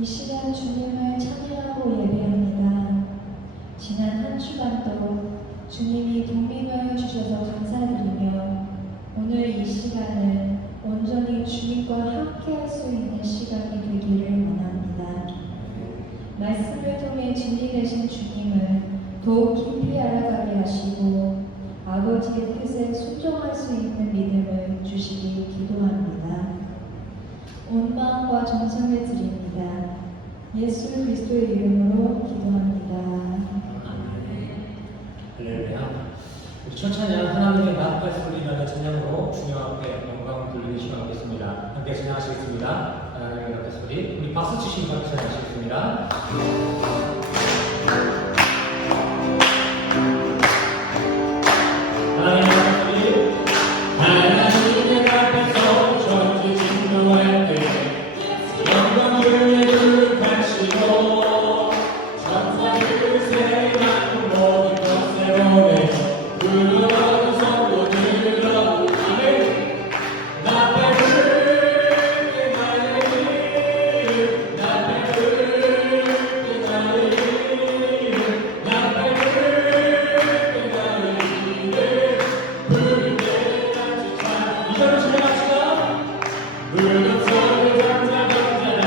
이 시간 주님을 찬양하고 예배합니다. 지난 한 주간도 주님이 동행하여 주셔서 감사드리며 오늘 이 시간을 온전히 주님과 함께할 수 있는 시간이 되기를 원합니다. 말씀을 통해 진리 되신 주님을 더욱 깊이 알아가게 하시고 아버지의 뜻에 순종할 수 있는 믿음을 주시기 기도합니다. 온 마음과 정성을 드립니다. 예수 그리스도의 이름으로 기도합니다. 할렐루야. 우리 첫 찬양 하나님의 나팔 소리라는 찬양으로 주님 앞에 영광을 돌리는 시간 갖겠습니다. 함께 찬양하시겠습니다. 하나님의 나팔 소리. 우리 박수 치시고 함께 찬양하시겠습니다. 하나님의 나팔 소리. 하나님의 나팔 소리 전지 진동할 때 영광을 내줄 가시고 천사들 세상 모든 것에 오네 불러온 손도 들어 아멘. 나팔 불게 나의 나팔 불게 나의 나팔 불게 나의 부를 때 같이 참 이대로 진행합시다. 붉은 손을 감자 감자라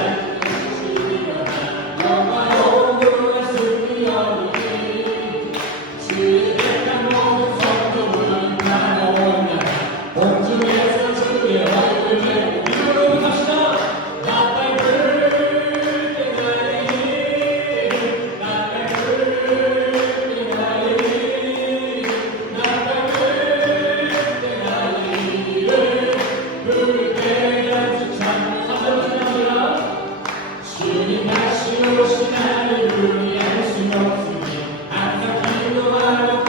영화로 불할 수 여기니 주의 백한 모든 성도는 나오나 공중에서 주의 얼굴을 이루어 갑시다. 나팔 불게 나의 힘 나팔 불게 나의 힘 나팔 불게 나의 힘을 부를 때 같이 참 사랑을 찬양합니다. 주님 다시 오신 날을 우리 알 수 없으니 항상 기도하러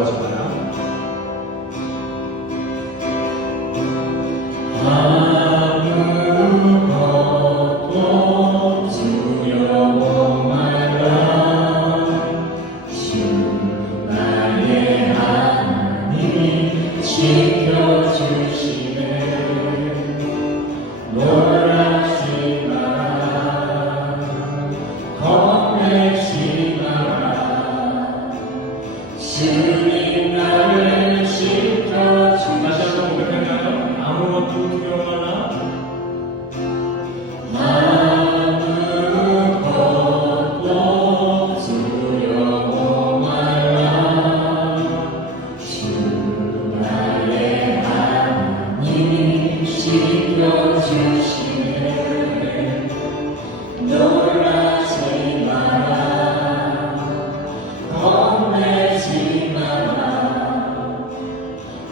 어려워집니다. 아무것도 두려워 말라. 주 나의 하나님 지켜주시네. 놀라지 마라. 겁내지 마라. 주님 나를 지켜주시네. 다시 한번 고백할까요? 아무것도 두려워하나? 아무것도 두려워 말라. 주 나의 하나님이 지켜주시네. 놀라지 마라. 겁내지 마라.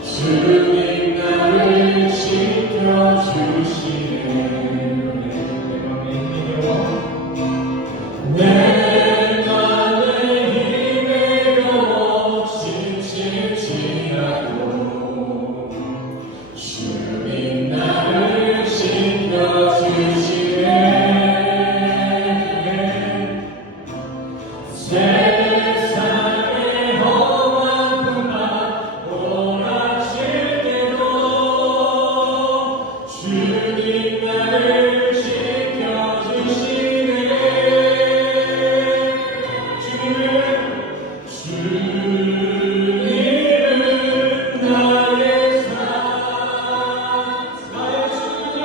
주님 나를 지켜주시네. 내 맘의 힘에 겨워 지치지 않고 주님 나를 지켜주시네. 세상의 험한 풍파 몰아칠 때도 주님 나를 지켜주시네. 주님은 나의 산, 나의 주여.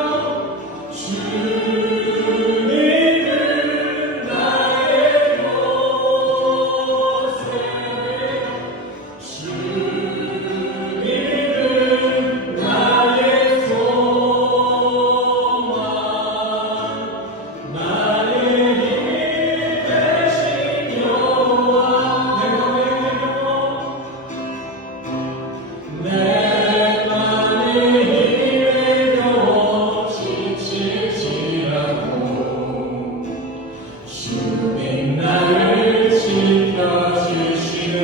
주님은 나의 요새. 주님은 나의 소망, 나의 힘이 되신 여호와. 내 맘의 힘에 겨워 지치지 않고 주님 나를 지켜주시네.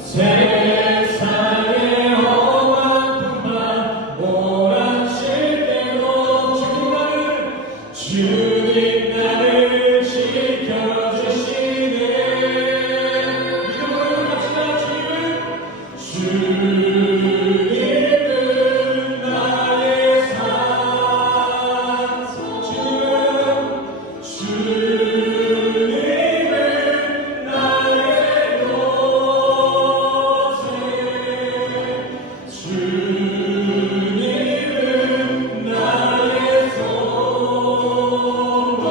세상의 험한 풍파 몰아칠 때도 주님 나를 지켜주시네. 믿음으로 갑시다. 주님은 나의 산, 주님은 나의 요새. 주님은 나의 소망,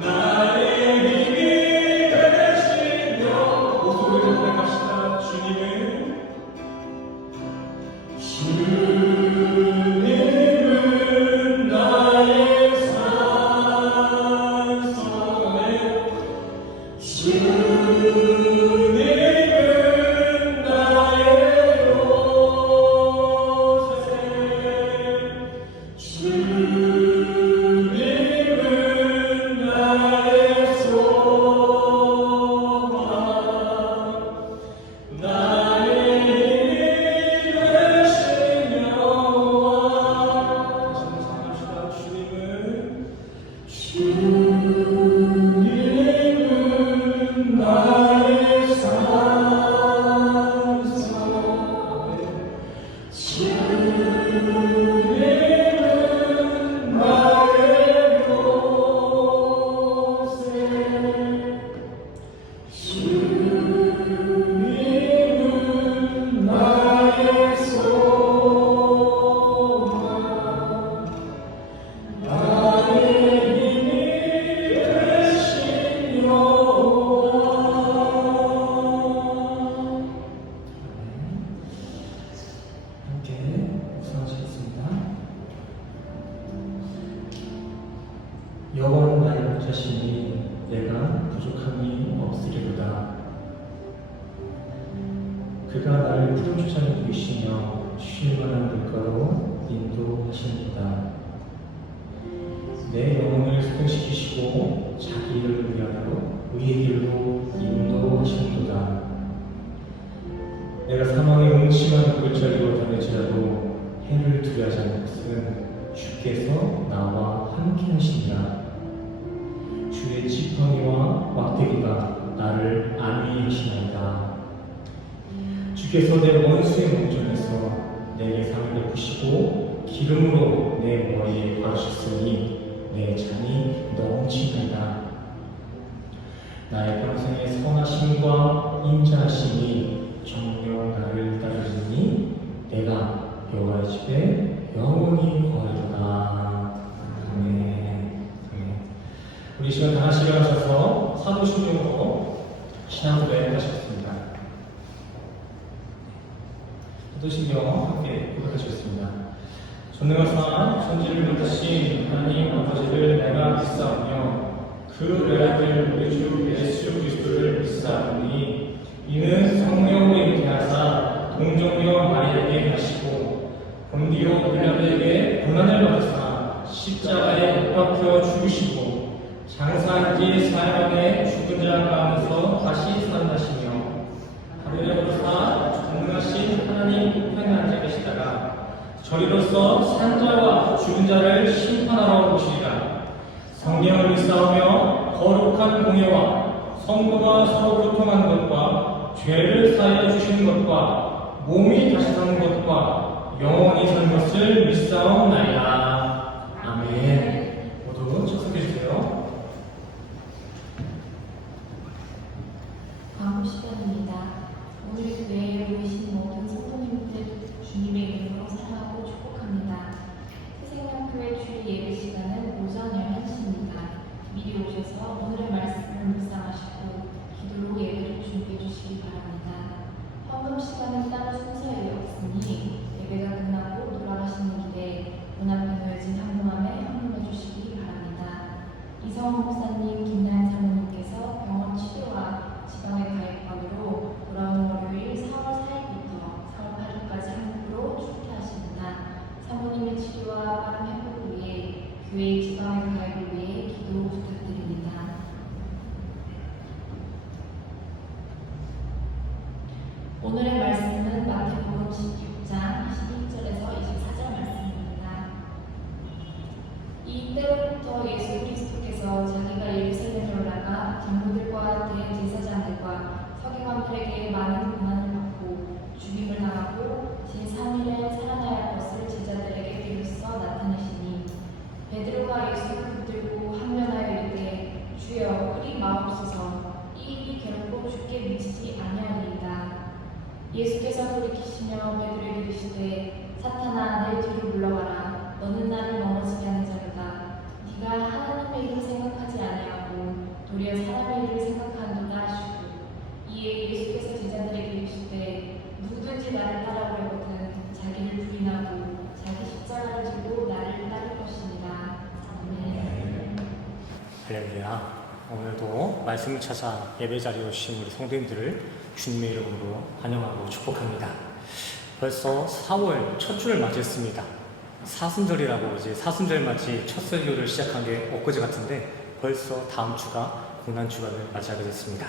나의 힘이 되신 여호와. 목소리로 고백합시다. 주님은 나의 산성에. 주님은 나의 요새. 주님은 나의 소망, 나의 힘이 되신 여호와. 다시 한번 찬양합시다. 주님은 나의 산성. 주님은 나의 요새. 주님은 나의 소망, 나의 힘이 되신 여호와. 함께 묵상하시겠습니다. 여호와는 나의 목자시니 내가 부족함이 없으리로다. 그가 나를 푸른 초장에 두시며 쉴 만한 물가로 인도하시니이다. 내 영혼을 소생시키시고 자기 일을 위하여 의의 길로 인도하시는도다. 내가 사망의 음침한 골짜기로 다닐지라도 해를 두려워하지 않는 것은 주께서 나와 함께 하시니라. 주의 지팡이와 막대기가 나를 안위에 하시나이다. 주께서 내 원수의 목전에서 내게 상을 베푸시고 기름으로 내 머리에 바르셨으니 내 잔이 넘치나이다. 나의 평생의 선하심과 인자하심이 정녕 나를 따르시니 내가 여호와의 집에 영원히 거하리로다. 아멘. 우리 시간 다 같이 일어나셔서 사도신경으로 신앙고백 하시겠습니다. 사도신경 함께 고백하시겠습니다. 전능하사 천지를 만드신 하나님 아버지를 내가 믿사오며 그 외아들 우리 주 예수 그리스도를 믿사오니 이는 성령으로 잉태하사 동정녀 마리아에게 하시고 본디오 빌라도에게 고난을 받으사 십자가에 못 박혀 죽으시고 장사한 지 4일 만에 죽은 자 가운데서 다시 살아나시며 하늘에 오르사 전능하신 하나님 우편에 앉아 계시다가 저리로서 산자와 죽은 자를 심판하러 오시리라. 성령을 믿사오며 거룩한 공예와 성도가 서로 교통하는 것과 죄를 사하여 주시는 것과 몸이 다시 사는 것과 영원히 사는 것을 믿사옵나이다. 아멘. 모두 착석해 주세요. 다음 시간입니다. 오늘 교회에 모이신 모든 성도님들 주님의 이름으로 사랑하고 축복합니다. 새생명교회 주일 예배 시간은 오전 11시입니다. 미리 오셔서 오늘의 말씀을 묵상하시고 기도로 예배를 준비해 주시기 바랍니다. 헌금 시간은 따로 순서에 없으니 예배가 끝나고 돌아가시는 길에 문 앞에 놓여진 현금함에 헌금해 주시기 바랍니다. 이성훈 목사님, 김나연 사모님께서 병원 치료와 지방의 가입관으로 돌아온 월요일 4월 4일부터 4월 8일까지 한국으로 출퇴하십니다. 사모님의 치료와 빠른 회복을 위해 교회의 지방의 가입을 위해 기도 부탁드립니다. 오늘의 말씀은 마태복음 16장 12절에서 24절 말씀입니다. 이때로부터 예수 그리스도께서 자기가 예루살렘에 올라가 장로들과 대제사장들과 서기관들에게 많은 고난을 받고 죽임을 당하고 제3일에 살아나야 할 것을 제자들에게 비로소 나타내시니 베드로가 예수를 붙들고 한면하여 이르되 주여 그리 마옵소서 이 일이 결코 주께 미치지 아니하리이다. 예수께서 돌이키시며 베드로에게 이르시되 사탄아 내 뒤로 물러가라. 너는 나를 넘어지게 하는 자로다. 네가 하나님의 일을 생각하지 아니하고 도리어 사람의 일을 생각하는도다 하시고 이에 예수께서 제자들에게 이르시되 누구든지 나를 따라오려거든 자기를 부인하고 자기 십자가를 지고 나를 따를 것이니라. 아멘. 할렐루야. 오늘도 말씀을 찾아 예배 자리에 오신 우리 성도님들을 주님의 이름으로 환영하고 축복합니다. 벌써 4월 첫 주를 맞이했습니다. 사순절이라고 이제 사순절 맞이 첫 설교를 시작한 게 엊그제 같은데 벌써 다음 주가 고난주간을 맞이하게 됐습니다.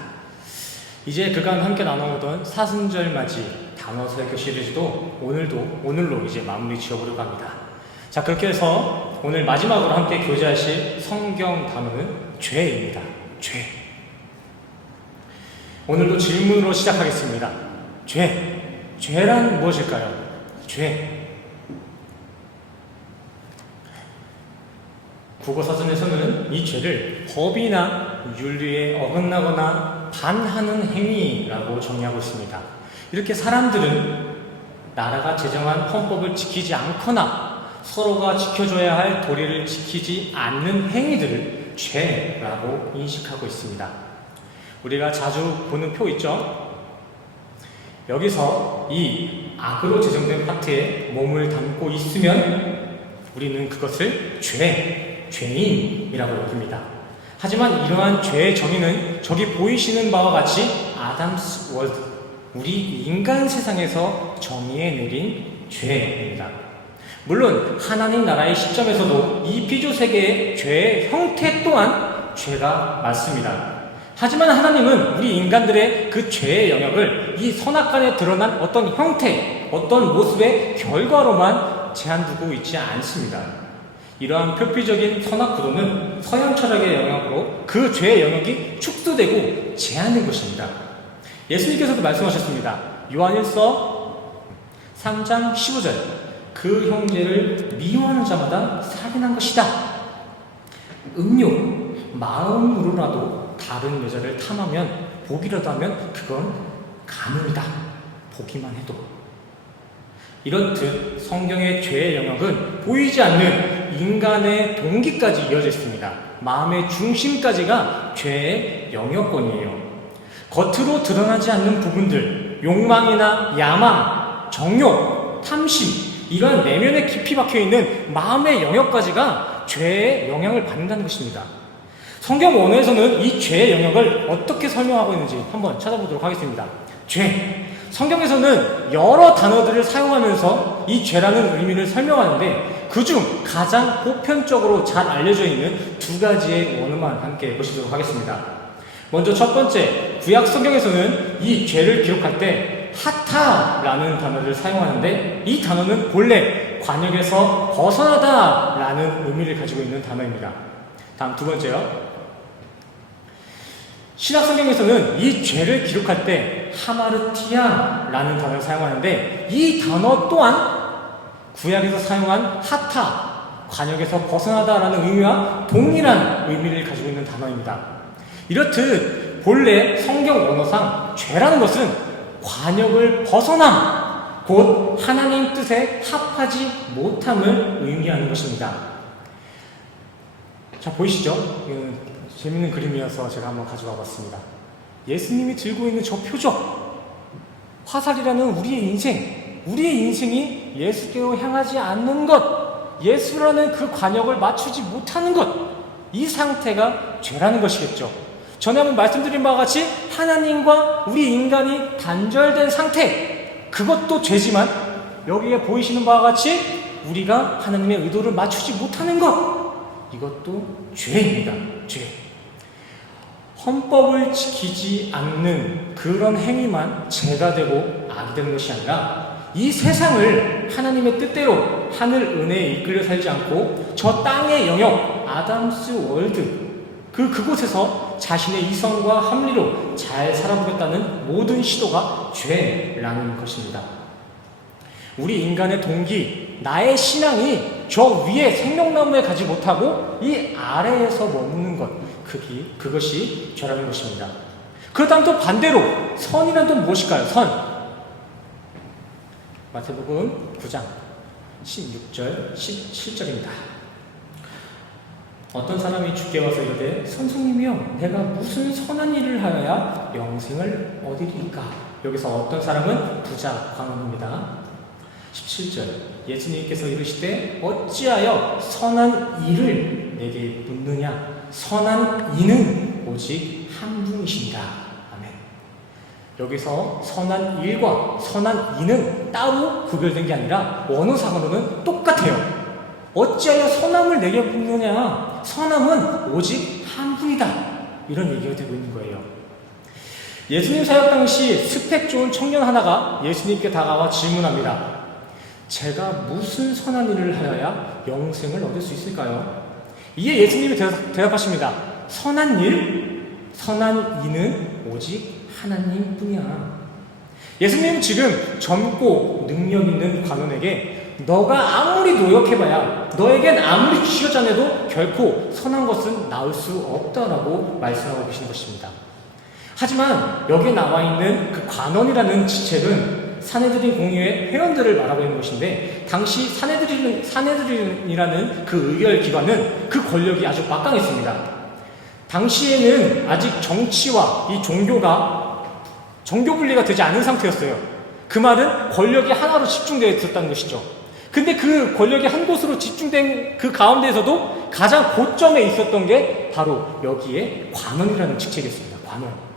이제 그간 함께 나눠오던 사순절 맞이 단어 설교 시리즈도 오늘로 이제 마무리 지어보려고 합니다. 자, 그렇게 해서 오늘 마지막으로 함께 교제하실 성경 단어는 죄입니다. 죄. 오늘도 질문으로 시작하겠습니다. 죄란 무엇일까요? 죄. 국어사전에서는 이 죄를 법이나 윤리에 어긋나거나 반하는 행위라고 정의하고 있습니다. 이렇게 사람들은 나라가 제정한 헌법을 지키지 않거나 서로가 지켜줘야 할 도리를 지키지 않는 행위들을 죄라고 인식하고 있습니다. 우리가 자주 보는 표 있죠? 여기서 이 악으로 제정된 파트에 몸을 담고 있으면 우리는 그것을 죄인이라고 여깁니다. 하지만 이러한 죄의 정의는 저기 보이시는 바와 같이 아담스 월드, 우리 인간 세상에서 정의해 내린 죄입니다. 물론 하나님 나라의 시점에서도 이 피조 세계의 죄의 형태 또한 죄가 맞습니다. 하지만 하나님은 우리 인간들의 그 죄의 영역을 이 선악간에 드러난 어떤 형태, 어떤 모습의 결과로만 제한두고 있지 않습니다. 이러한 표피적인 선악 구도는 서양 철학의 영역으로 그 죄의 영역이 축소되고 제한된 것입니다. 예수님께서도 말씀하셨습니다. 요한일서 3장 15절, 그 형제를 미워하는 자마다 살인한 것이다. 음욕, 마음으로라도 다른 여자를 탐하면, 보기라도 하면 그건 간음이다. 보기만 해도. 이렇듯 성경의 죄의 영역은 보이지 않는 인간의 동기까지 이어져 있습니다. 마음의 중심까지가 죄의 영역권이에요. 겉으로 드러나지 않는 부분들, 욕망이나 야망, 정욕, 탐심, 이러한 내면에 깊이 박혀있는 마음의 영역까지가 죄의 영향을 받는다는 것입니다. 성경 원어에서는 이 죄의 영역을 어떻게 설명하고 있는지 한번 찾아보도록 하겠습니다. 죄. 성경에서는 여러 단어들을 사용하면서 이 죄라는 의미를 설명하는데 그중 가장 보편적으로 잘 알려져 있는 두 가지의 원어만 함께 보시도록 하겠습니다. 먼저 첫 번째, 구약 성경에서는 이 죄를 기록할 때 하타라는 단어를 사용하는데 이 단어는 본래 관역에서 벗어나다라는 의미를 가지고 있는 단어입니다. 다음 두 번째요. 신약 성경에서는 이 죄를 기록할 때 하마르티아라는 단어를 사용하는데 이 단어 또한 구약에서 사용한 하타, 관역에서 벗어나다라는 의미와 동일한 의미를 가지고 있는 단어입니다. 이렇듯 본래 성경 원어상 죄라는 것은 관역을 벗어남, 곧 하나님 뜻에 합하지 못함을 의미하는 것입니다. 자, 보이시죠? 재밌는 그림이어서 제가 한번 가져와 봤습니다. 예수님이 들고 있는 저 표적, 화살이라는 우리의 인생이 예수께로 향하지 않는 것, 예수라는 그 관역을 맞추지 못하는 것, 이 상태가 죄라는 것이겠죠. 전에 한번 말씀드린 바와 같이 하나님과 우리 인간이 단절된 상태, 그것도 죄지만 여기에 보이시는 바와 같이 우리가 하나님의 의도를 맞추지 못하는 것, 이것도 죄입니다. 죄. 헌법을 지키지 않는 그런 행위만 죄가 되고 악이 되는 것이 아니라 이 세상을 하나님의 뜻대로 하늘 은혜에 이끌려 살지 않고 저 땅의 영역, 아담스 월드, 그곳에서 자신의 이성과 합리로 잘 살아보겠다는 모든 시도가 죄라는 것입니다. 우리 인간의 동기, 나의 신앙이 저 위에 생명나무에 가지 못하고 이 아래에서 머무는 것, 그것이 죄라는 것입니다. 그렇다면 또 반대로 선이란 또 무엇일까요? 선. 마태복음 9장 16절 17절입니다. 어떤 사람이 주께 와서 이르되 선생님이여 내가 무슨 선한 일을 하여야 영생을 얻으리이까? 여기서 어떤 사람은 부자 관원입니다. 17절 예수님께서 이르시되 어찌하여 선한 일을 내게 묻느냐? 선한 이는 오직 한 분이신다. 아멘. 여기서 선한 일과 선한 이는 따로 구별된 게 아니라 원어상으로는 똑같아요. 어찌하여 선함을 내게 묻느냐? 선함은 오직 한 분이다. 이런 얘기가 되고 있는 거예요. 예수님 사역 당시 스펙 좋은 청년 하나가 예수님께 다가와 질문합니다. 제가 무슨 선한 일을 하여야 영생을 얻을 수 있을까요? 이에 예수님이 대답하십니다. 선한 일, 선한 이는 오직 하나님 뿐이야. 예수님은 지금 젊고 능력 있는 관원에게 너가 아무리 노력해봐야, 너에겐 아무리 쥐어짜내도 결코 선한 것은 나올 수 없다라고 말씀하고 계신 것입니다. 하지만 여기에 나와 있는 그 관원이라는 지책은 사내들인 공의회 회원들을 말하고 있는 것인데, 당시 사내들인이라는 그 의결 기관은 그 권력이 아주 막강했습니다. 당시에는 아직 정치와 이 종교 분리가 되지 않은 상태였어요. 그 말은 권력이 하나로 집중되어 있었다는 것이죠. 근데 그 권력이 한 곳으로 집중된 그 가운데에서도 가장 고점에 있었던 게 바로 여기에 관원이라는 직책이었습니다. 관원.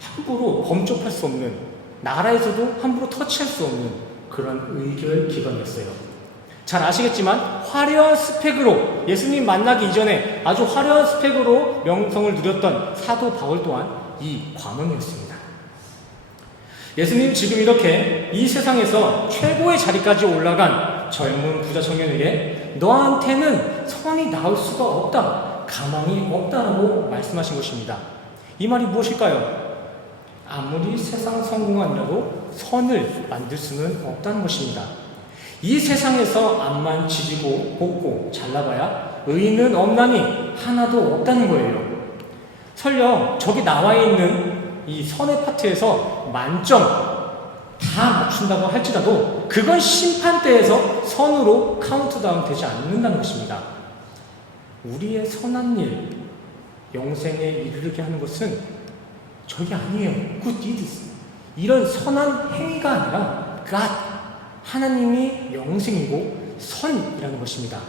함부로 범접할 수 없는, 나라에서도 함부로 터치할 수 없는 그런 의결 기관이었어요. 잘 아시겠지만 화려한 스펙으로 예수님 만나기 이전에 아주 화려한 스펙으로 명성을 누렸던 사도 바울 또한 이 관원이었습니다. 예수님 지금 이렇게 이 세상에서 최고의 자리까지 올라간 젊은 부자 청년에게 너한테는 선이 나올 수가 없다, 가망이 없다라고 말씀하신 것입니다. 이 말이 무엇일까요? 아무리 세상 성공한이라도 선을 만들 수는 없다는 것입니다. 이 세상에서 앞만 지지고 볶고 잘나봐야 의인은 없나니 하나도 없다는 거예요. 설령 저기 나와 있는 이 선의 파트에서 만점 다 맞춘다고 할지라도 그건 심판대에서 선으로 카운트다운 되지 않는다는 것입니다. 우리의 선한 일, 영생에 이르게 하는 것은 저게 아니에요. good deeds. 이런 선한 행위가 아니라 God, 하나님이 영생이고 선이라는 것입니다.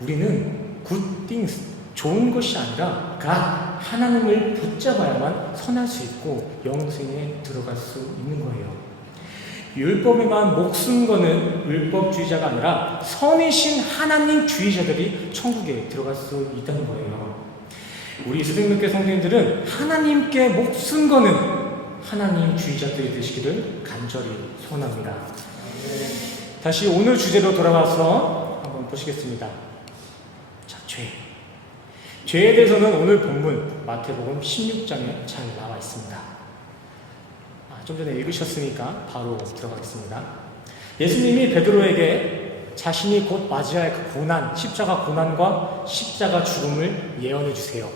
우리는 good things, 좋은 것이 아니라 God, 하나님을 붙잡아야만 선할 수 있고 영생에 들어갈 수 있는 거예요. 율법에만 목숨 거는 율법주의자가 아니라 선이신 하나님주의자들이 천국에 들어갈 수 있다는 거예요. 우리 수백명교회 성도님들은 하나님께 목숨 거는 하나님주의자들이 되시기를 간절히 소원합니다. 다시 오늘 주제로 돌아와서 한번 보시겠습니다. 자, 죄. 죄에 대해서는 오늘 본문 마태복음 16장에 잘 나와 있습니다. 좀 전에 읽으셨으니까 바로 들어가겠습니다. 예수님이 베드로에게 자신이 곧 맞이할 그 고난, 십자가 고난과 십자가 죽음을 예언해 주세요.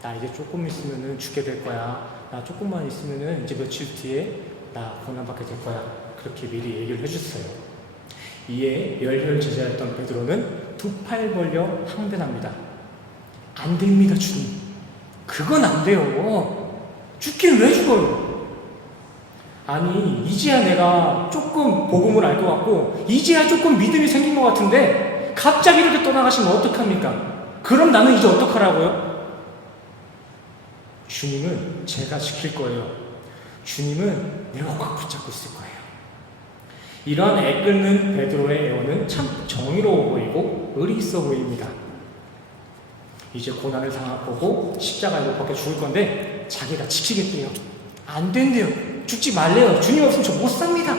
나 이제 조금 있으면 죽게 될 거야. 나 조금만 있으면 이제 며칠 뒤에 나 고난받게 될 거야. 그렇게 미리 얘기를 해줬어요. 이에 열혈 제자였던 베드로는 두 팔 벌려 항변합니다. 안 됩니다, 주님. 그건 안 돼요. 죽긴 왜 죽어요? 아니, 이제야 내가 조금 복음을 알 것 같고 이제야 조금 믿음이 생긴 것 같은데 갑자기 이렇게 떠나가시면 어떡합니까? 그럼 나는 이제 어떡하라고요? 주님은 제가 지킬 거예요. 주님은 내가 꽉 붙잡고 있을 거예요. 이러한 애끓는 베드로의 애원은 참 정의로워 보이고 의리 있어 보입니다. 이제 고난을 당하고 십자가에 못 박혀 죽을 건데 자기가 지키겠대요. 안 된대요. 죽지 말래요. 주님 없으면 저 못 삽니다.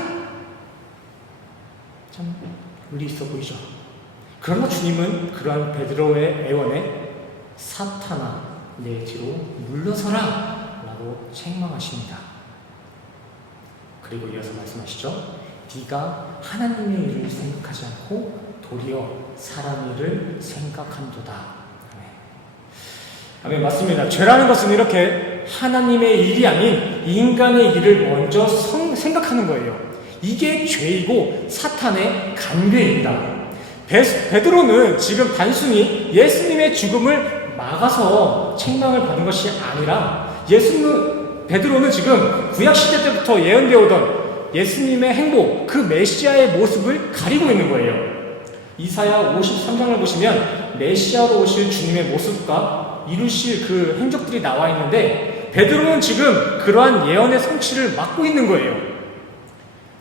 참 의리 있어 보이죠. 그러나 주님은 그러한 베드로의 애원에 사탄아 내 뒤로 물러서라 라고 책망하십니다. 그리고 이어서 말씀하시죠. 네가 하나님의 일을 생각하지 않고 도리어 사람 일을 생각한도다. 아멘. 맞습니다. 죄라는 것은 이렇게 하나님의 일이 아닌 인간의 일을 먼저 생각하는 거예요. 이게 죄이고 사탄의 간괴입니다. 베드로는 지금 단순히 예수님의 죽음을 막아서 책망을 받은 것이 아니라 베드로는 지금 구약시대 때부터 예언되어 오던 예수님의 행보, 그 메시아의 모습을 가리고 있는 거예요. 이사야 53장을 보시면 메시아로 오실 주님의 모습과 이루실 그 행적들이 나와 있는데 베드로는 지금 그러한 예언의 성취를 막고 있는 거예요.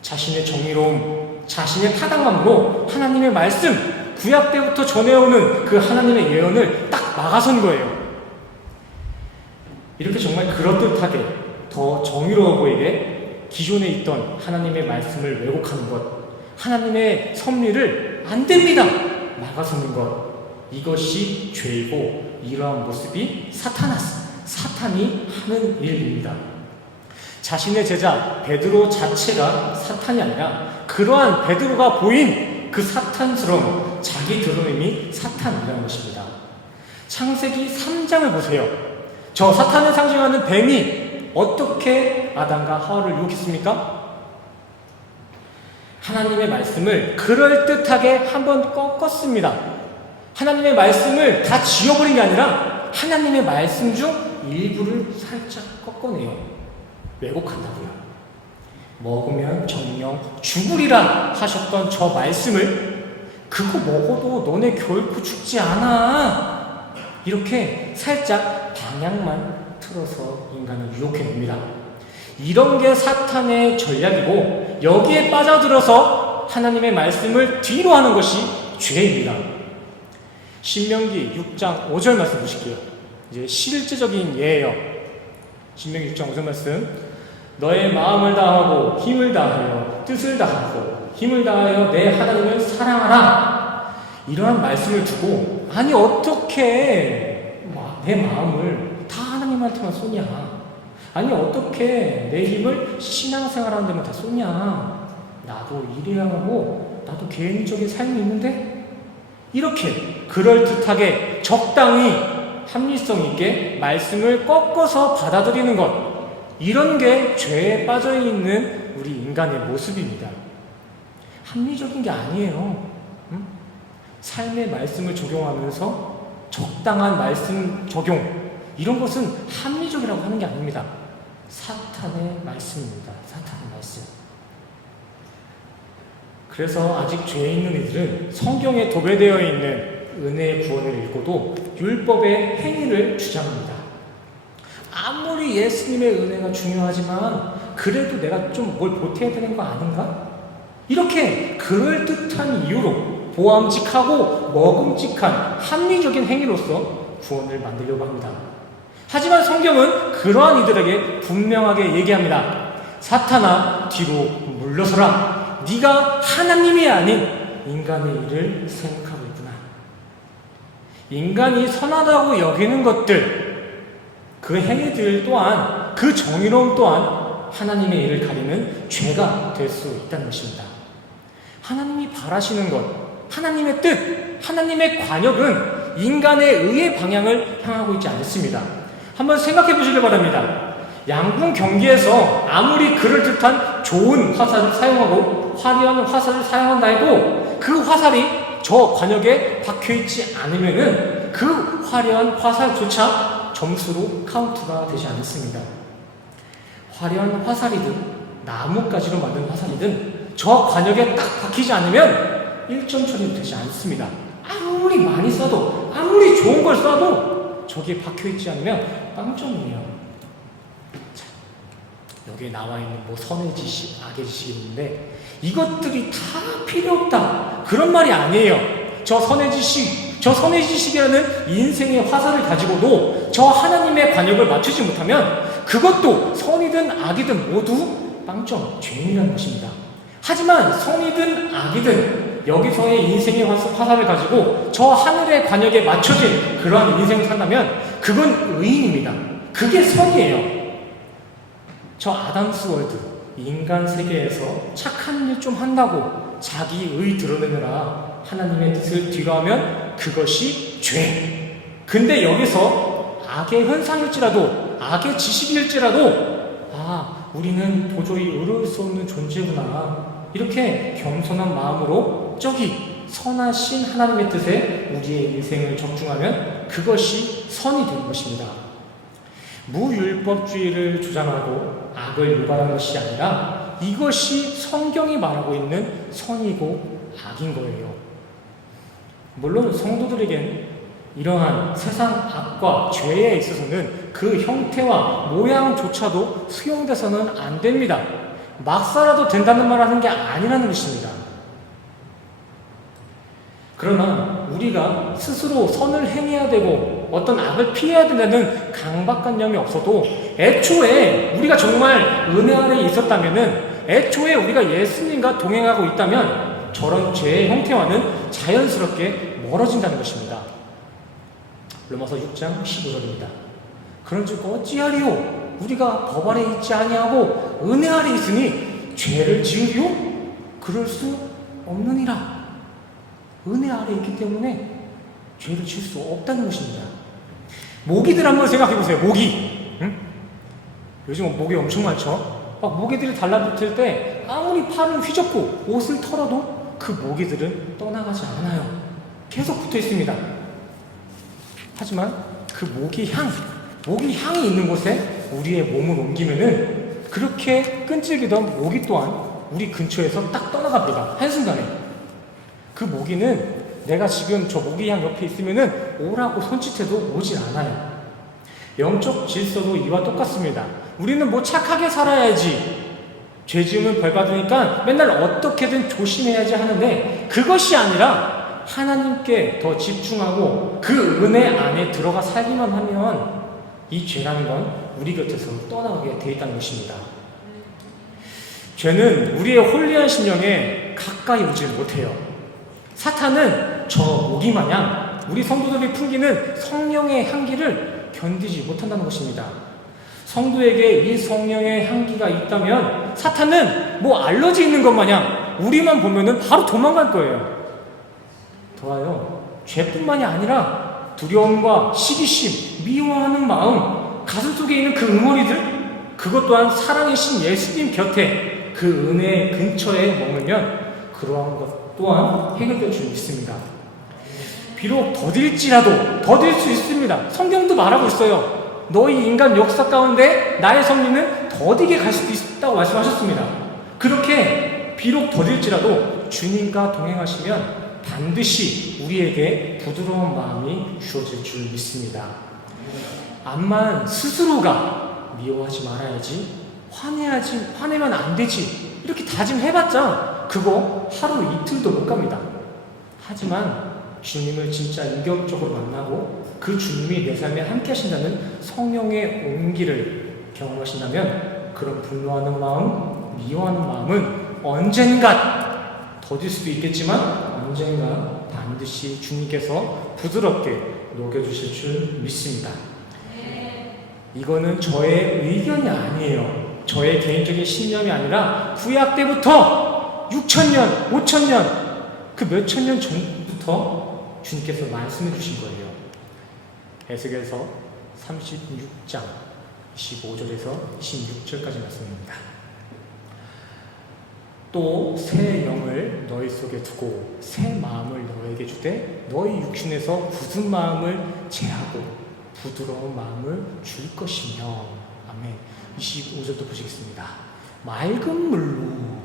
자신의 정의로움, 자신의 타당함으로 하나님의 말씀, 구약 때부터 전해오는 그 하나님의 예언을 딱 막아선 거예요. 이렇게 정말 그럴듯하게 더 정의로워 보이게 기존에 있던 하나님의 말씀을 왜곡하는 것, 하나님의 섭리를 안 됩니다 막아서는 것, 이것이 죄이고 이러한 모습이 사탄이 하는 일입니다. 자신의 제자 베드로 자체가 사탄이 아니라 그러한 베드로가 보인 그 사탄스러운 자기 드러냄이 사탄이라는 것입니다. 창세기 3장을 보세요. 저 사탄을 상징하는 뱀이 어떻게 아담과 하와를 유혹했습니까? 하나님의 말씀을 그럴듯하게 한번 꺾었습니다. 하나님의 말씀을 다 지워버린 게 아니라 하나님의 말씀 중 일부를 살짝 꺾어내요. 왜곡한다고요. 먹으면 정령 죽으리라 하셨던 저 말씀을 그거 먹어도 너네 결코 죽지 않아. 이렇게 살짝 방향만 틀어서 인간을 유혹해냅니다. 이런 게 사탄의 전략이고 여기에 빠져들어서 하나님의 말씀을 뒤로 하는 것이 죄입니다. 신명기 6장 5절 말씀 보실게요. 이제 실제적인 예예요. 신명기 6장 5절 말씀. 너의 마음을 다하고 힘을 다하여 뜻을 다하고 힘을 다하여 내 하나님을 사랑하라. 이러한 말씀을 두고 아니 어떻게 내 마음을 다 하나님한테만 쏘냐. 아니 어떻게 내 힘을 신앙생활하는 데만 다 쏘냐. 나도 일해야 하고 나도 개인적인 삶이 있는데 이렇게 그럴듯하게 적당히 합리성 있게 말씀을 꺾어서 받아들이는 것, 이런 게 죄에 빠져있는 우리 인간의 모습입니다. 합리적인 게 아니에요. 삶의 말씀을 적용하면서 적당한 말씀 적용, 이런 것은 합리적이라고 하는 게 아닙니다. 사탄의 말씀입니다. 사탄의 말씀. 그래서 아직 죄에 있는 이들은 성경에 도배되어 있는 은혜의 구원을 읽고도 율법의 행위를 주장합니다. 아무리 예수님의 은혜가 중요하지만 그래도 내가 좀 뭘 보태야 되는 거 아닌가? 이렇게 그럴듯한 이유로 보암직하고 먹음직한 합리적인 행위로서 구원을 만들려고 합니다. 하지만 성경은 그러한 이들에게 분명하게 얘기합니다. 사탄아, 뒤로 물러서라. 네가 하나님이 아닌 인간의 일을 생각하고 있구나. 인간이 선하다고 여기는 것들, 그 행위들 또한, 그 정의로움 또한 하나님의 일을 가리는 죄가 될 수 있다는 것입니다. 하나님이 바라시는 것, 하나님의 뜻, 하나님의 관역은 인간의 의의 방향을 향하고 있지 않습니다. 한번 생각해 보시길 바랍니다. 양궁 경기에서 아무리 그럴듯한 좋은 화살을 사용하고 화려한 화살을 사용한다 해도 그 화살이 저 관역에 박혀있지 않으면은 그 화려한 화살조차 점수로 카운트가 되지 않습니다. 화려한 화살이든 나뭇가지로 만든 화살이든 저 관역에 딱 박히지 않으면 1점 처리도 되지 않습니다. 아무리 많이 쏴도, 아무리 좋은 걸 쏴도 저기에 박혀있지 않으면 빵점이에요. 자, 여기에 나와 있는 뭐 선의 지식, 악의 지식이 있는데 이것들이 다 필요 없다, 그런 말이 아니에요. 저 선의 지식이라는 인생의 화살을 가지고도 저 하나님의 관역을 맞추지 못하면 그것도 선이든 악이든 모두 빵점, 죄인이라는 것입니다. 하지만 선이든 악이든 여기서의 인생의 화살을 가지고 저 하늘의 관역에 맞춰진 그러한 인생을 산다면 그건 의인입니다. 그게 선이에요. 저 아담스 월드, 인간 세계에서 착한 일 좀 한다고 자기 의 드러내느라 하나님의 뜻을 뒤로하면 그것이 죄. 근데 여기서 악의 현상일지라도, 악의 지식일지라도 우리는 도저히 의로울 수 없는 존재구나, 이렇게 겸손한 마음으로 저기 선하신 하나님의 뜻에 우리의 인생을 적중하면 그것이 선이 되는 것입니다. 무율법주의를 주장하고 악을 유발하는 것이 아니라 이것이 성경이 말하고 있는 선이고 악인 거예요. 물론 성도들에겐 이러한 세상 악과 죄에 있어서는 그 형태와 모양조차도 수용돼서는 안 됩니다. 막 살아도 된다는 말 하는 게 아니라는 것입니다. 그러나 우리가 스스로 선을 행해야 되고 어떤 악을 피해야 된다는 강박관념이 없어도 애초에 우리가 정말 은혜 안에 있었다면은, 애초에 우리가 예수님과 동행하고 있다면 저런 죄의 형태와는 자연스럽게 멀어진다는 것입니다. 로마서 6장 15절입니다. 그런즉 어찌하리요? 우리가 법 아래 있지 아니하고 은혜 아래 있으니 죄를 지으리요? 그럴 수 없느니라. 은혜 아래 있기 때문에 죄를 지을 수 없다는 것입니다. 모기들 한번 생각해 보세요. 모기. 응? 요즘 모기 엄청 많죠? 막 모기들이 달라붙을 때 아무리 팔을 휘젓고 옷을 털어도 그 모기들은 떠나가지 않아요. 계속 붙어 있습니다. 하지만 그 모기 향이 있는 곳에 우리의 몸을 옮기면은 그렇게 끈질기던 모기 또한 우리 근처에서 딱 떠나갑니다. 한순간에. 그 모기는 내가 지금 저 모기 향 옆에 있으면은 오라고 손짓해도 오질 않아요. 영적 질서도 이와 똑같습니다. 우리는 뭐 착하게 살아야지, 죄 지으면 벌 받으니까 맨날 어떻게든 조심해야지 하는데 그것이 아니라 하나님께 더 집중하고 그 은혜 안에 들어가 살기만 하면 이 죄라는 건 우리 곁에서 떠나가게 돼 있다는 것입니다. 죄는 우리의 홀리한 심령에 가까이 오지 못해요. 사탄은 저 모기 마냥 우리 성도들이 풍기는 성령의 향기를 견디지 못한다는 것입니다. 성도에게 이 성령의 향기가 있다면 사탄은 뭐 알러지 있는 것 마냥 우리만 보면은 바로 도망갈 거예요. 더하여 죄뿐만이 아니라 두려움과 시기심, 미워하는 마음, 가슴 속에 있는 그 응어리들, 그것 또한 사랑의 신 예수님 곁에 그 은혜 근처에 머물면 그러한 것 또한 해결될 줄 믿습니다. 비록 더딜 수 있습니다. 성경도 말하고 있어요. 너희 인간 역사 가운데 나의 섭리는 더디게 갈 수도 있다고 말씀하셨습니다. 그렇게 비록 더딜지라도 주님과 동행하시면 반드시 우리에게 부드러운 마음이 주어질 줄 믿습니다. 암만 스스로가 미워하지 말아야지, 화내면 안 되지, 이렇게 다짐해봤자 그거 하루 이틀도 못 갑니다. 하지만 주님을 진짜 인격적으로 만나고 그 주님이 내 삶에 함께 하신다는 성령의 온기를 경험하신다면 그런 분노하는 마음, 미워하는 마음은 언젠가 더딜 수도 있겠지만 언젠가 반드시 주님께서 부드럽게 녹여주실 줄 믿습니다. 이거는 저의 의견이 아니에요. 저의 개인적인 신념이 아니라 구약 때부터 6,000년, 5,000년 그 몇천 년 전부터 주님께서 말씀해 주신 거예요. 에스겔서 36장 25절에서 26절까지 말씀입니다. 또 새 영을 너희 속에 두고 새 마음을 너에게 주되 너희 육신에서 굳은 마음을 제하고 부드러운 마음을 줄 것이며. 아멘. 25절도 보시겠습니다. 맑은 물로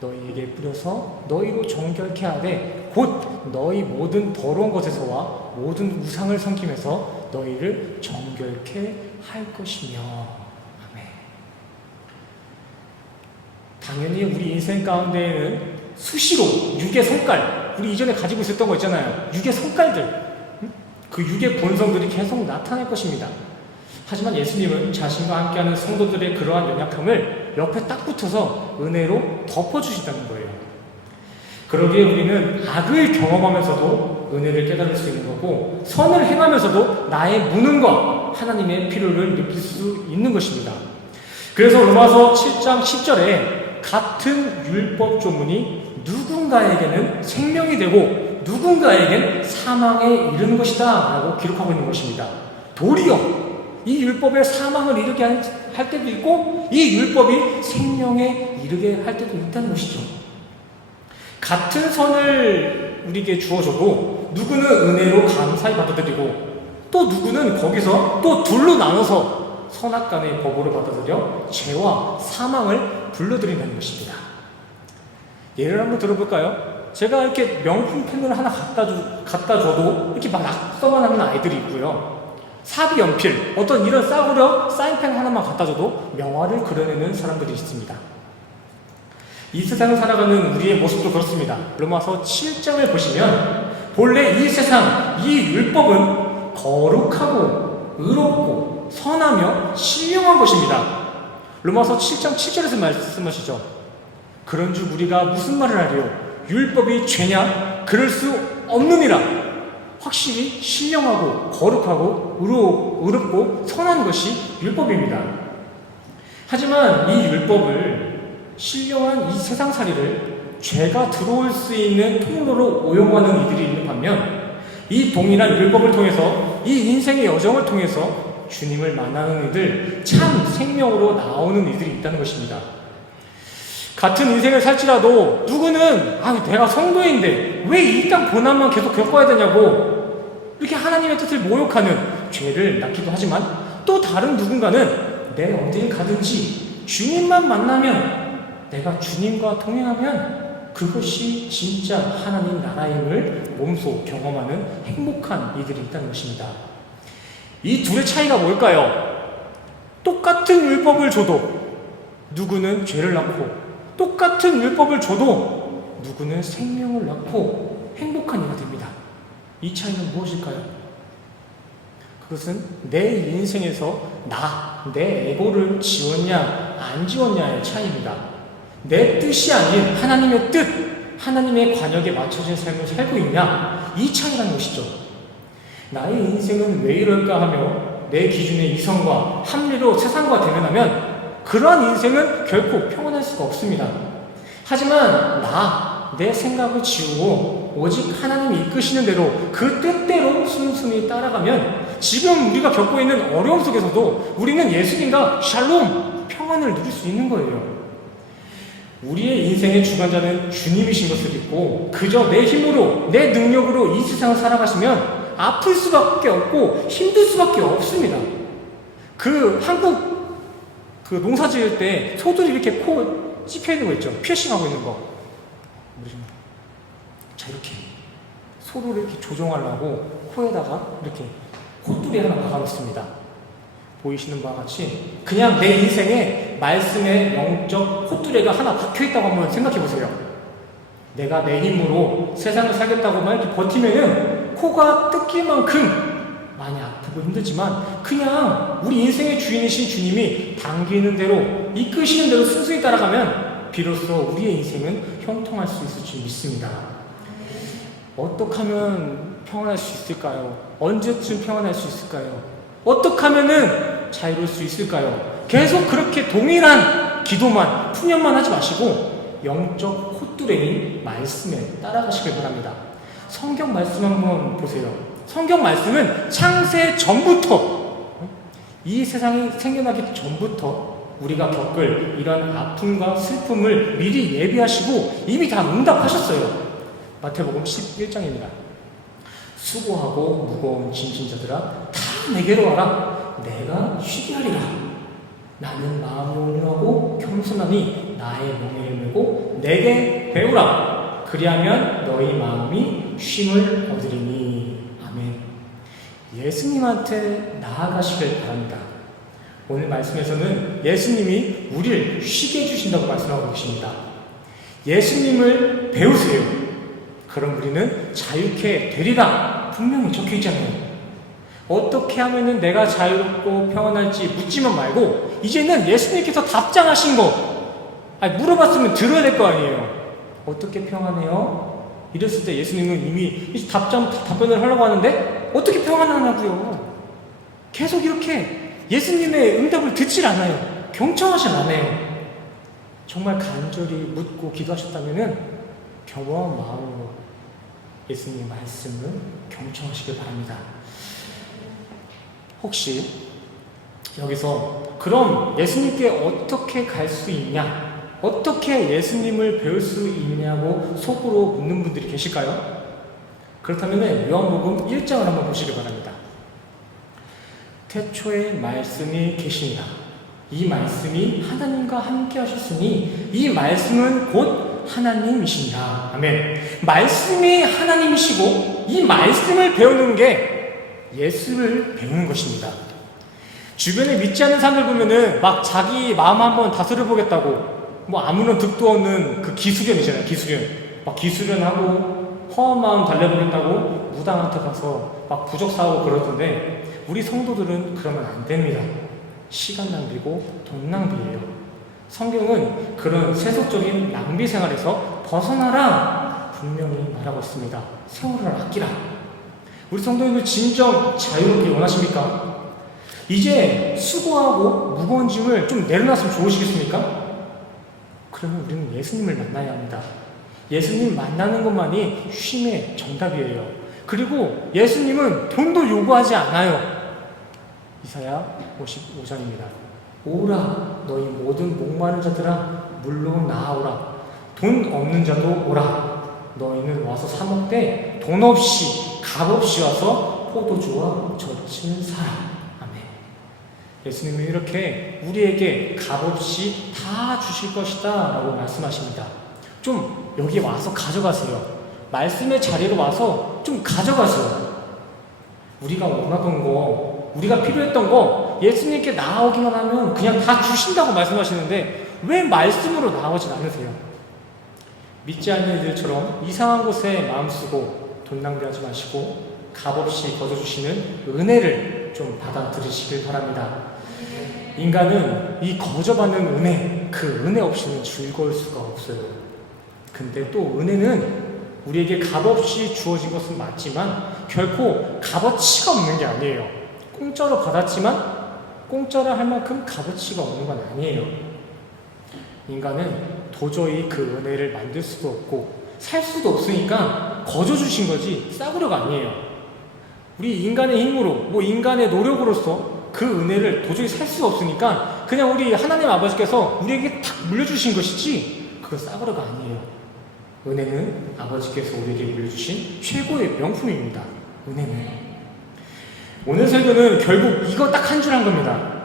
너희에게 뿌려서 너희로 정결케 하되 곧 너희 모든 더러운 것에서와 모든 우상을 섬김에서 너희를 정결케 할 것이며. 아멘. 당연히 우리 인생 가운데에는 수시로 육의 성깔, 우리 이전에 가지고 있었던 거 있잖아요. 육의 성깔들, 그 육의 본성들이 계속 나타날 것입니다. 하지만 예수님은 자신과 함께하는 성도들의 그러한 연약함을 옆에 딱 붙어서 은혜로 덮어주신다는 거예요. 그러기에 우리는 악을 경험하면서도 은혜를 깨달을 수 있는 거고, 선을 행하면서도 나의 무능과 하나님의 필요를 느낄 수 있는 것입니다. 그래서 로마서 7장 10절에 같은 율법 조문이 누군가에게는 생명이 되고 누군가에게는 사망에 이르는 것이다 라고 기록하고 있는 것입니다. 도리어 이 율법에 사망을 이르게 할 때도 있고 이 율법이 생명에 이르게 할 때도 있다는 것이죠. 같은 선을 우리에게 주어줘도 누구는 은혜로 감사히 받아들이고 또 누구는 거기서 또 둘로 나눠서 선악간의 법으로 받아들여 죄와 사망을 불러들인다는 것입니다. 예를 한번 들어볼까요? 제가 이렇게 명품 펜을 하나 갖다 줘도 이렇게 막 낙서만 하는 아이들이 있고요. 사비 연필, 어떤 이런 싸구려 사인펜 하나만 갖다 줘도 명화를 그려내는 사람들이 있습니다. 이 세상을 살아가는 우리의 모습도 그렇습니다. 로마서 7장을 보시면 본래 이 세상, 이 율법은 거룩하고 의롭고 선하며 신령한 것입니다. 로마서 7장 7절에서 말씀하시죠. 그런즉 우리가 무슨 말을 하리요? 율법이 죄냐? 그럴 수 없느니라. 확실히 신령하고 거룩하고 의롭고 선한 것이 율법입니다. 하지만 이 율법을 신령한 이 세상살이를 죄가 들어올 수 있는 통로로 오용하는 이들이 있는 반면 이 동일한 율법을 통해서 이 인생의 여정을 통해서 주님을 만나는 이들, 참 생명으로 나오는 이들이 있다는 것입니다. 같은 인생을 살지라도 누구는 내가 성도인데 왜 이 땅 고난만 계속 겪어야 되냐고 이렇게 하나님의 뜻을 모욕하는 죄를 낳기도 하지만 또 다른 누군가는 내 어딜 가든지 주님만 만나면 내가 주님과 동행하면 그것이 진짜 하나님 나라임을 몸소 경험하는 행복한 이들이 있다는 것입니다. 이 둘의 차이가 뭘까요? 똑같은 율법을 줘도 누구는 죄를 낳고 똑같은 율법을 줘도 누구는 생명을 낳고 행복한 이가 됩니다. 이 차이는 무엇일까요? 그것은 내 인생에서 내 에고를 지웠냐 안 지웠냐의 차이입니다. 내 뜻이 아닌 하나님의 뜻, 하나님의 관역에 맞춰진 삶을 살고 있냐, 이 차이라는 것이죠. 나의 인생은 왜 이럴까 하며 내 기준의 이성과 합리로 세상과 대면하면 그러한 인생은 결코 평안할 수가 없습니다. 하지만 내 생각을 지우고 오직 하나님이 이끄시는 대로 그 뜻대로 순순히 따라가면 지금 우리가 겪고 있는 어려움 속에서도 우리는 예수님과 샬롬, 평안을 누릴 수 있는 거예요. 우리의 인생의 주관자는 주님이신 것을 믿고 그저 내 힘으로, 내 능력으로 이 세상을 살아가시면 아플 수밖에 없고 힘들 수밖에 없습니다. 한국 농사 지을 때 소들이 이렇게 코 찝혀 있는 거 있죠? 피어싱하고 있는 거. 자, 이렇게 소를 이렇게 조종하려고 코에다가 이렇게 콧뚜리 하나 박아놓습니다. 보이시는 바와 같이 그냥 내 인생에 말씀의 영적 콧뚜레가 하나 박혀있다고 한번 생각해 보세요. 내가 내 힘으로 세상을 살겠다고만 이렇게 버티면은 코가 뜯길 만큼 많이 아프고 힘들지만 그냥 우리 인생의 주인이신 주님이 당기는 대로, 이끄시는 대로 순순히 따라가면 비로소 우리의 인생은 형통할 수 있을 줄 믿습니다. 어떻게 하면 평안할 수 있을까요? 언제쯤 평안할 수 있을까요? 어떻게 하면은 자유로울 수 있을까요? 계속 그렇게 동일한 기도만, 푸념만 하지 마시고 영적 콧뚜레인 말씀에 따라가시길 바랍니다. 성경 말씀 한번 보세요. 성경 말씀은 창세 전부터, 이 세상이 생겨나기 전부터 우리가 겪을 이런 아픔과 슬픔을 미리 예비하시고 이미 다 응답하셨어요. 마태복음 11장입니다. 수고하고 무거운 짐진 자들아 다 내게로 와라. 내가 쉬게 하리라. 나는 마음이 온유하고 겸손하니 나의 멍에를 메고 내게 배우라. 그리하면 너희 마음이 쉼을 얻으리니. 아멘. 예수님한테 나아가시길 바랍니다. 오늘 말씀에서는 예수님이 우리를 쉬게 해주신다고 말씀하고 계십니다. 예수님을 배우세요. 그럼 우리는 자유케 되리라. 분명히 적혀 있잖아요. 어떻게 하면은 내가 자유롭고 평안할지 묻지만 말고 이제는 예수님께서 답장하신 거 물어봤으면 들어야 될 거 아니에요. 어떻게 평안해요? 이랬을 때 예수님은 이미 답변을 하려고 하는데 어떻게 평안하냐고요. 계속 이렇게 예수님의 응답을 듣질 않아요. 경청하지 않아요. 정말 간절히 묻고 기도하셨다면은 겸허한 마음으로 예수님의 말씀을 경청하시길 바랍니다. 혹시 여기서 그럼 예수님께 어떻게 갈 수 있냐? 어떻게 예수님을 배울 수 있냐고 속으로 묻는 분들이 계실까요? 그렇다면 요한복음 1장을 한번 보시기 바랍니다. 태초에 말씀이 계시니라. 이 말씀이 하나님과 함께 하셨으니 이 말씀은 곧 하나님이시니라. 아멘. 말씀이 하나님이시고 이 말씀을 배우는 게 예수를 배우는 것입니다. 주변에 믿지 않는 사람들 보면은 막 자기 마음 한번 다스려 보겠다고 아무런 득도 없는 그 기수련이잖아요. 막 기수련하고 허한 마음 달래보겠다고 무당한테 가서 막 부적 사오고 그러던데 우리 성도들은 그러면 안 됩니다. 시간 낭비고 돈 낭비예요. 성경은 그런 세속적인 낭비 생활에서 벗어나라 분명히 말하고 있습니다. 세월을 아끼라. 우리 성도님들 진정 자유롭게 원하십니까? 이제 수고하고 무거운 짐을 좀 내려놨으면 좋으시겠습니까? 그러면 우리는 예수님을 만나야 합니다. 예수님 만나는 것만이 쉼의 정답이에요. 그리고 예수님은 돈도 요구하지 않아요. 이사야 55장입니다. 오라 너희 모든 목마른 자들아 물로 나아오라. 돈 없는 자도 오라. 너희는 와서 사 먹되 돈 없이 값 없이 와서 포도주와 젖을 사라. 아멘. 예수님은 이렇게 우리에게 값없이 다 주실 것이다 라고 말씀하십니다. 좀 여기 와서 가져가세요. 말씀의 자리로 와서 좀 가져가세요. 우리가 원하던 거, 우리가 필요했던 거 예수님께 나아오기만 하면 그냥 다 주신다고 말씀하시는데 왜 말씀으로 나아가지 않으세요? 믿지 않는 이들처럼 이상한 곳에 마음 쓰고 돈 낭비하지 마시고 값없이 거저주시는 은혜를 좀 받아들이시길 바랍니다. 인간은 이 거저받는 은혜, 그 은혜 없이는 즐거울 수가 없어요. 근데 또 은혜는 우리에게 값없이 주어진 것은 맞지만 결코 값어치가 없는 게 아니에요. 공짜로 받았지만 공짜로 할 만큼 값어치가 없는 건 아니에요. 인간은 도저히 그 은혜를 만들 수도 없고 살 수도 없으니까 거저 주신 거지 싸구려가 아니에요. 우리 인간의 힘으로, 인간의 노력으로서 그 은혜를 도저히 살 수가 없으니까 그냥 우리 하나님 아버지께서 우리에게 탁 물려주신 것이지 그거 싸구려가 아니에요. 은혜는 아버지께서 우리에게 물려주신 최고의 명품입니다. 은혜는. 오늘 설교는 결국 이거 딱 한 줄 한 겁니다.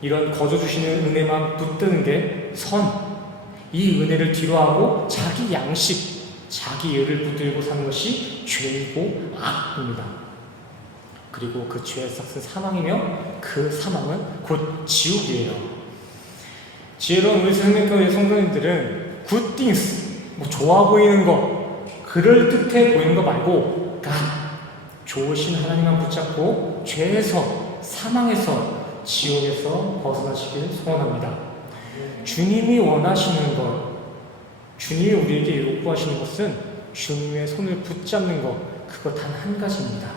이런 거저 주시는 은혜만 붙드는 게 선. 이 은혜를 뒤로하고 자기 양식, 자기 의를 붙들고 사는 것이 죄이고 악입니다. 그리고 그 죄의 삭은 사망이며 그 사망은 곧 지옥이에요. 지혜로운 우리 생명교회 성도님들은 good things, 좋아 보이는 거, 그럴듯해 보이는 거 말고 좋으신 하나님만 붙잡고 죄에서, 사망에서, 지옥에서 벗어나시길 소원합니다. 주님이 원하시는 것, 주님이 우리에게 요구하시는 것은 주님의 손을 붙잡는 것, 그거 단 한 가지입니다.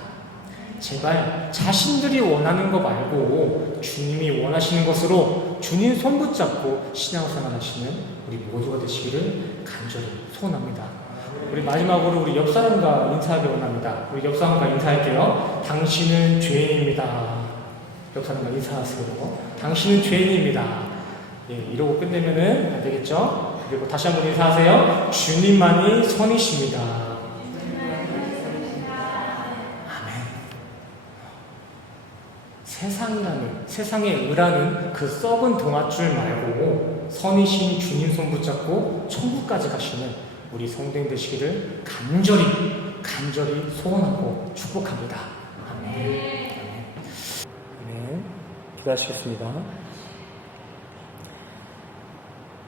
제발 자신들이 원하는 거 말고 주님이 원하시는 것으로 주님 손 붙잡고 신앙생활 하시는 우리 모두가 되시기를 간절히 소원합니다. 우리 마지막으로 우리 옆 사람과 인사하기 원합니다. 우리 옆 사람과 인사할게요. 당신은 죄인입니다. 옆 사람과 인사하세요. 당신은 죄인입니다. 이러고 끝내면은 안 되겠죠? 그리고 다시 한번 인사하세요. 주님만이 선이십니다. 아멘. 세상에 의라는 그 썩은 동아줄 말고 선이신 주님 손 붙잡고 천국까지 가시는 우리 성도님 되시기를 간절히 소원하고 축복합니다. 아멘. 아멘. 기도하시겠습니다.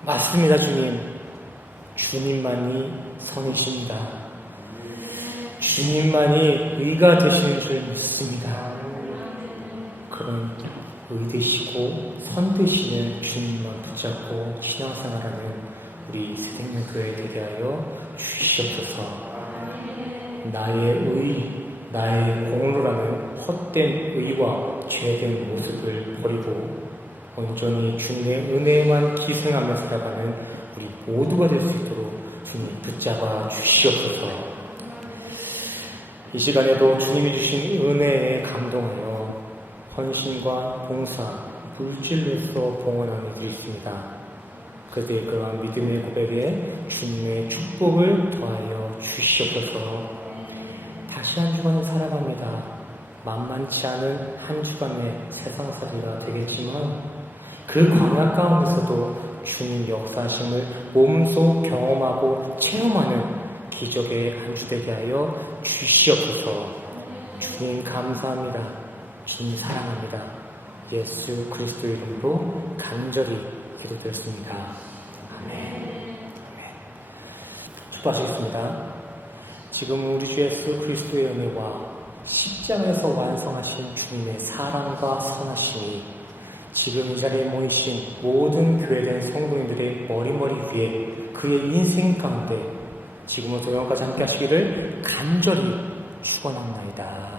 맞습니다, 주님. 주님만이 선이십니다. 주님만이 의가 되시는 줄 믿습니다. 그런 의 되시고 선 되시는 주님만 붙잡고 신앙생활하는 우리 새생명교회에 되게 하여 주시옵소서. 나의 의, 나의 공로라는 헛된 의와 죄된 모습을 버리고 온전히 주님의 은혜만 기생하며 살아가는 우리 모두가 될 수 있도록 주님 붙잡아 주시옵소서. 이 시간에도 주님이 주신 은혜에 감동하여 헌신과 봉사, 물질로서 봉헌하는 일이 있습니다. 그들의 그러한 믿음의 고백에 주님의 축복을 더하여 주시옵소서. 다시 한 주간을 살아갑니다. 만만치 않은 한 주간의 세상살이가 되겠지만 그 광야 가운데서도 주님 역사하심을 몸소 경험하고 체험하는 기적의 한 주 되게 하여 주시옵소서. 주님 감사합니다. 주님 사랑합니다. 예수 그리스도 이름으로 간절히 기도드렸습니다. 아멘. 축복하시겠습니다. 지금 우리 주 예수 그리스도의 은혜와 십자가에서 완성하신 주님의 사랑과 선하심이 지금 이 자리에 모이신 모든 교회된 성도님들의 머리머리 위에 그의 인생 가운데 지금부터 영원까지 함께 하시기를 간절히 축원합니다.